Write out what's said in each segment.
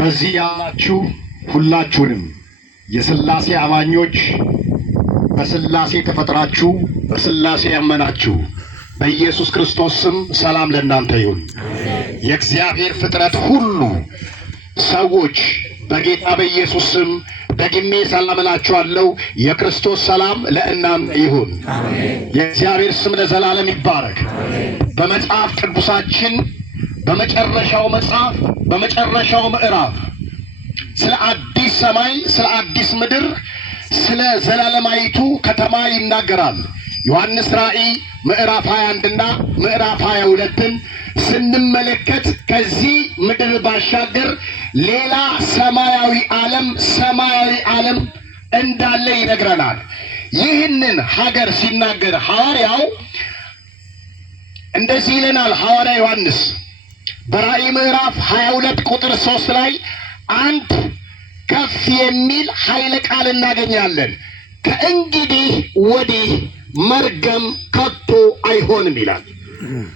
በዚህ ያላችሁ ሁላችሁንም የሥላሴ አማኞች በሥላሴ ተፈጥራችሁ በሥላሴ ያመናችሁ በኢየሱስ ክርስቶስ ስም ሰላም ለእናንተ ይሁን። የእግዚአብሔር ፍጥረት ሁሉ ሰዎች በጌታ በኢየሱስ ስም ደግሜ ሰላም እላችኋለሁ። የክርስቶስ ሰላም ለእናንተ ይሁን። የእግዚአብሔር ስም ለዘላለም ይባረክ። በመጽሐፍ ቅዱሳችን በመጨረሻው መጽሐፍ በመጨረሻው ምዕራፍ ስለ አዲስ ሰማይ ስለ አዲስ ምድር ስለ ዘላለማዊቱ ከተማ ይናገራል። ዮሐንስ ራእይ ምዕራፍ 21 እና ምዕራፍ 22ን ስንመለከት ከዚህ ምድር ባሻገር ሌላ ሰማያዊ ዓለም እንዳለ ይነግረናል። ይህንን ሀገር ሲናገር ሐዋርያው እንደዚህ ይለናል። ሐዋርያ ዮሐንስ በራእይ ምዕራፍ 22 ቁጥር 3 ላይ አንድ ከፍ የሚል ኃይለ ቃል እናገኛለን። ከእንግዲህ ወዲህ መርገም ከቶ አይሆንም ይላል።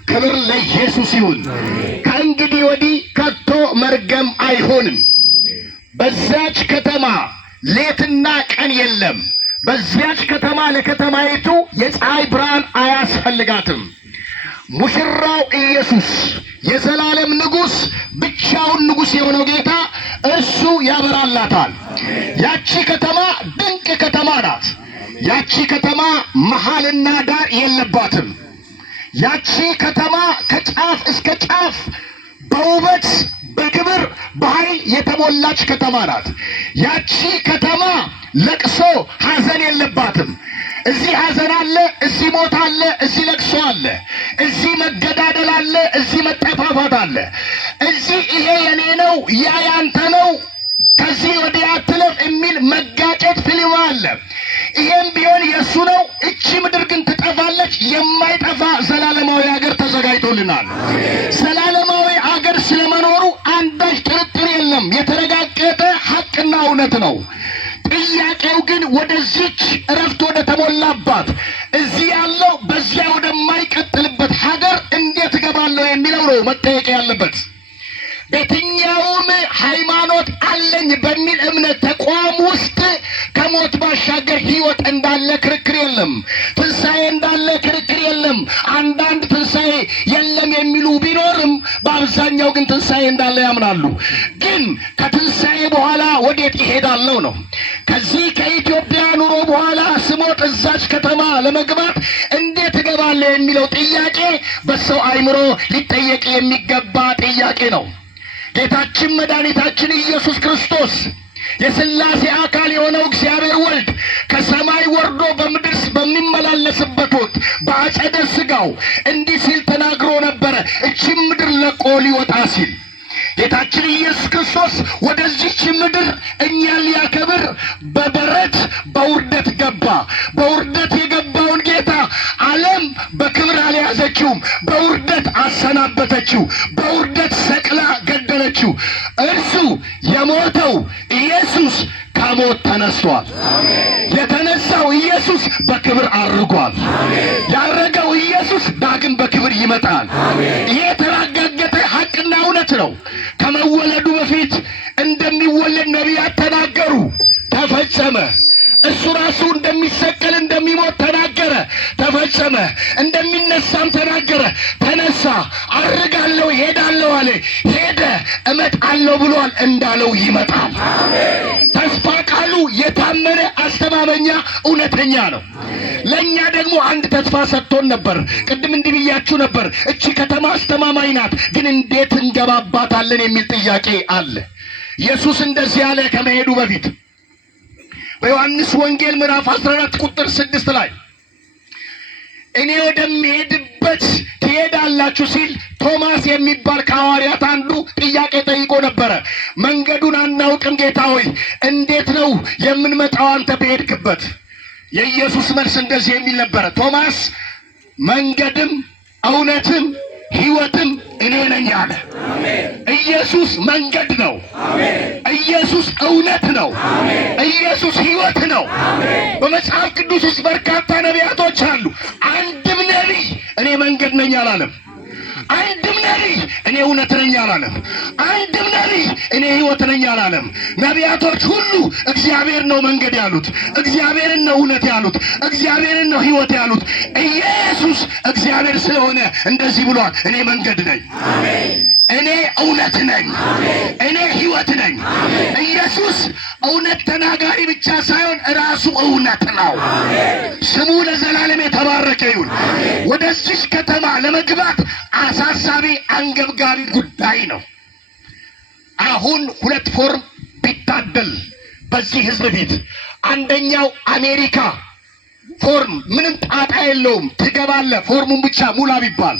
ክብር ለኢየሱስ ይሁን። ከእንግዲህ ወዲህ ከቶ መርገም አይሆንም። በዛች ከተማ ሌትና ቀን የለም። በዚያች ከተማ ለከተማይቱ የፀሐይ ብርሃን አያስፈልጋትም። ሙሽራው ኢየሱስ የዘላለም ንጉሥ ብቻውን ንጉሥ የሆነው ጌታ እርሱ ያበራላታል። ያቺ ከተማ ድንቅ ከተማ ናት። ያቺ ከተማ መሃልና ዳር የለባትም። ያቺ ከተማ ከጫፍ እስከ ጫፍ በውበት በክብር በኃይል የተሞላች ከተማ ናት። ያቺ ከተማ ለቅሶ ሐዘን የለባትም። እዚህ ሐዘን አለ፣ እዚህ ሞት አለ፣ እዚህ ለቅሶ አለ፣ እዚህ መገዳደል አለ፣ እዚህ መጠፋፋት አለ። እዚህ ይሄ የኔ ነው ያ ያንተ ነው ከዚህ ወዲያ አትለፍ የሚል መጋጨት ፊልም አለ። ይሄም ቢሆን የእሱ ነው። እቺ ምድር ግን ትጠፋለች። የማይጠፋ ዘላለማዊ ሀገር ተዘጋጅቶልናል። ዘላለማዊ ሀገር ስለመኖሩ አንዳች ጥርጥር የለም። የተረጋገጠ ሐቅና እውነት ነው። ጥያቄው ግን ወደዚች እረፍት ወደ ተሞላባት እዚህ ያለው በዚያ ወደማይቀጥልበት ሀገር እንዴት እገባለሁ የሚለው ነው መጠየቅ ያለበት። በየትኛውም ሃይማኖት አለኝ በሚል እምነት ተቋም ውስጥ ከሞት ባሻገር ሕይወት እንዳለ ክርክር የለም። ትንሣኤ እንዳለ ክርክር የለም። አንዳንድ ትንሣኤ የለም የሚሉ ቢኖርም በአብዛኛው ግን ትንሣኤ እንዳለ ያምናሉ። ግን ከትንሣኤ በኋላ ወዴት ይሄዳለሁ ነው። ከዚህ ከኢትዮጵያ ኑሮ በኋላ ስሞት እዛች ከተማ ለመግባት እንዴት እገባለሁ የሚለው ጥያቄ በሰው አእምሮ ሊጠየቅ የሚገባ ጥያቄ ነው። ጌታችን መድኃኒታችን ኢየሱስ ክርስቶስ የሥላሴ አካል የሆነው እግዚአብሔር ወልድ ከሰማይ ወርዶ በምድር በሚመላለስበት ወቅት በአጸደ ሥጋው እንዲህ ሲል ተናግሮ ነበረ። እቺም ምድር ለቆ ሊወጣ ሲል ጌታችን ኢየሱስ ክርስቶስ ወደዚች ምድር እኛን ሊያከብር በበረት በውርደት ገባ። በውርደት የገባውን ጌታ ዓለም በክብር አልያዘችውም። በውርደት አሰናበተችው። በውርደት ሰቅላ ገደለችው። እርሱ የሞተው ኢየሱስ ከሞት ተነስቷል። የተነሳው ኢየሱስ በክብር አርጓል። ያረገው ኢየሱስ ዳግም በክብር ይመጣል። ይሄ የተረጋገጠ ሐቅና እውነት ነው። ከመወለዱ በፊት እንደሚወለድ ነቢያት ተናገሩ፣ ተፈጸመ። እሱ ራሱ እንደሚሰቀል እንደሚሞት ተናገረ፣ ተፈጸመ። እንደሚነሳም ተናገረ፣ ተነሳ። አርጋለሁ ሄዳለሁ አለ፣ ሄደ። እመጣለሁ ብሏል፣ እንዳለው ይመጣል። ተስፋ ቃሉ የታመነ አስተማመኛ እውነተኛ ነው። ለእኛ ደግሞ አንድ ተስፋ ሰጥቶን ነበር። ቅድም እንዲህ ብያችሁ ነበር። እቺ ከተማ አስተማማኝ ናት፣ ግን እንዴት እንገባባታለን የሚል ጥያቄ አለ። ኢየሱስ እንደዚህ ያለ ከመሄዱ በፊት በዮሐንስ ወንጌል ምዕራፍ 14 ቁጥር 6 ላይ እኔ ወደምሄድበት ትሄዳላችሁ ሲል ቶማስ የሚባል ከሐዋርያት አንዱ ጥያቄ ጠይቆ ነበረ። መንገዱን አናውቅም ጌታ ሆይ እንዴት ነው የምንመጣው አንተ በሄድክበት? የኢየሱስ መልስ እንደዚህ የሚል ነበረ። ቶማስ መንገድም እውነትም ሕይወትም እኔ ነኝ አለ። ኢየሱስ መንገድ ነው። ኢየሱስ እውነት ነው። ኢየሱስ ሕይወት ነው። በመጽሐፍ ቅዱስ ውስጥ በርካታ ነቢያቶች አሉ። አንድም ነቢይ እኔ መንገድ ነኝ አላለም። አንድም ነቢይ እኔ እውነት ነኝ አላለም። አንድም ነቢይ እኔ ሕይወት ነኝ አላለም። ነቢያቶች ሁሉ እግዚአብሔር ነው መንገድ ያሉት፣ እግዚአብሔርን ነው እውነት ያሉት፣ እግዚአብሔርን ነው ሕይወት ያሉት። ኢየሱስ እግዚአብሔር ስለሆነ እንደዚህ ብሏል፣ እኔ መንገድ ነኝ፣ እኔ እውነት ነኝ፣ እኔ ሕይወት ነኝ። ኢየሱስ እውነት ተናጋሪ ብቻ ሳይሆን ራሱ እውነት ነው። ስሙ ለዘላለም የተባረከ ይሁን። ወደዚህ ከተማ ለመግባት አሳሳቢ አንገብጋቢ ጉዳይ ነው። አሁን ሁለት ፎርም ቢታደል በዚህ ህዝብ ፊት፣ አንደኛው አሜሪካ ፎርም ምንም ጣጣ የለውም ትገባለህ፣ ፎርሙን ብቻ ሙላ ቢባል፣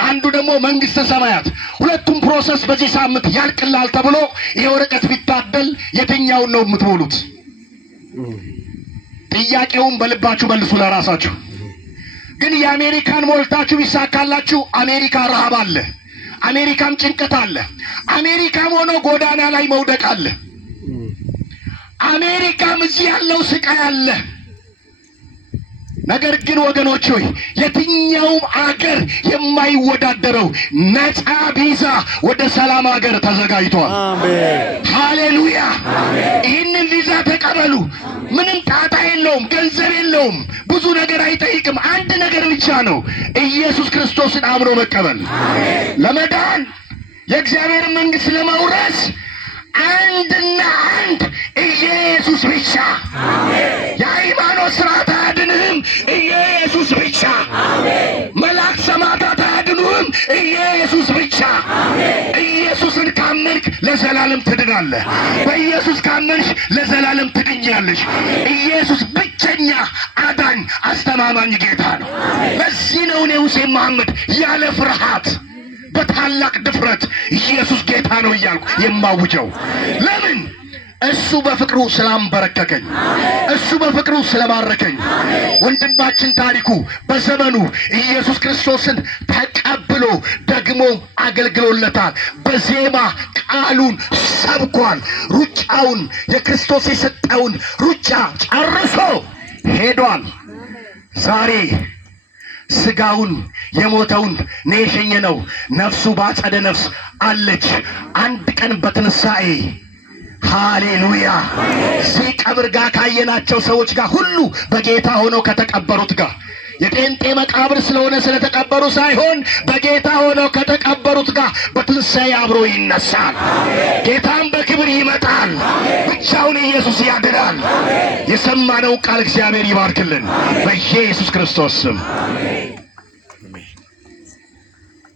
አንዱ ደግሞ መንግስተ ሰማያት። ሁለቱም ፕሮሰስ በዚህ ሳምንት ያልቅላል ተብሎ ይሄ ወረቀት ቢታደል የትኛውን ነው የምትሞሉት? ጥያቄውን በልባችሁ መልሱ ለራሳችሁ። ግን የአሜሪካን ሞልታችሁ ቢሳካላችሁ አሜሪካ ረሃብ አለ፣ አሜሪካም ጭንቀት አለ፣ አሜሪካም ሆኖ ጎዳና ላይ መውደቅ አለ፣ አሜሪካም እዚህ ያለው ስቃይ አለ። ነገር ግን ወገኖች ሆይ የትኛውም አገር የማይወዳደረው ነፃ ቪዛ ወደ ሰላም አገር ተዘጋጅቷል። አሜን፣ ሃሌሉያ። ይህንን ቪዛ ተቀበሉ። ምንም ጣጣ የለውም፣ ገንዘብ የለውም፣ ብዙ ነገር አይጠይቅም። አንድ ነገር ብቻ ነው፣ ኢየሱስ ክርስቶስን አምኖ መቀበል። ለመዳን የእግዚአብሔር መንግሥት ለመውረስ አንድና አንድ ኢየሱስ ብቻ። የሃይማኖት ስርዓት አያድንህም፣ ኢየሱስ ብቻ። መላእክት ሰማዕታት አያድኑህም፣ ኢየሱስ ብቻ። ኢየሱስን ካመንክ ለዘላለም ትድናለህ። በኢየሱስ ካመንሽ ለዘላለም ትድኛለሽ። ኢየሱስ ብቸኛ አዳኝ አስተማማኝ ጌታ ነው። በዚህ ነው እኔ ሁሴን መሐመድ ያለ ፍርሃት በታላቅ ድፍረት ኢየሱስ ጌታ ነው እያልኩ የማውጀው። ለምን? እሱ በፍቅሩ ስላንበረከከኝ፣ እሱ በፍቅሩ ስለባረከኝ። ወንድማችን ታሪኩ በዘመኑ ኢየሱስ ክርስቶስን ተቀብሎ ደግሞ አገልግሎለታል። በዜማ ቃሉን ሰብኳል። ሩጫውን የክርስቶስ የሰጠውን ሩጫ ጨርሶ ሄዷል። ዛሬ ስጋውን የሞተውን ነው የሸኘነው። ነፍሱ ባጸደ ነፍስ አለች። አንድ ቀን በትንሣኤ ሃሌሉያ እዚህ ቀብር ጋር ካየናቸው ሰዎች ጋር ሁሉ በጌታ ሆነው ከተቀበሩት ጋር የጴንጤ መቃብር ስለሆነ ስለተቀበሩ ሳይሆን በጌታ ሆነው ከተቀበሩት ጋር በትንሣኤ አብሮ ይነሳል። ጌታም በክብር ይመጣል። ብቻውን ኢየሱስ ያድናል። የሰማነው ቃል እግዚአብሔር ይባርክልን በኢየሱስ ክርስቶስ ስም።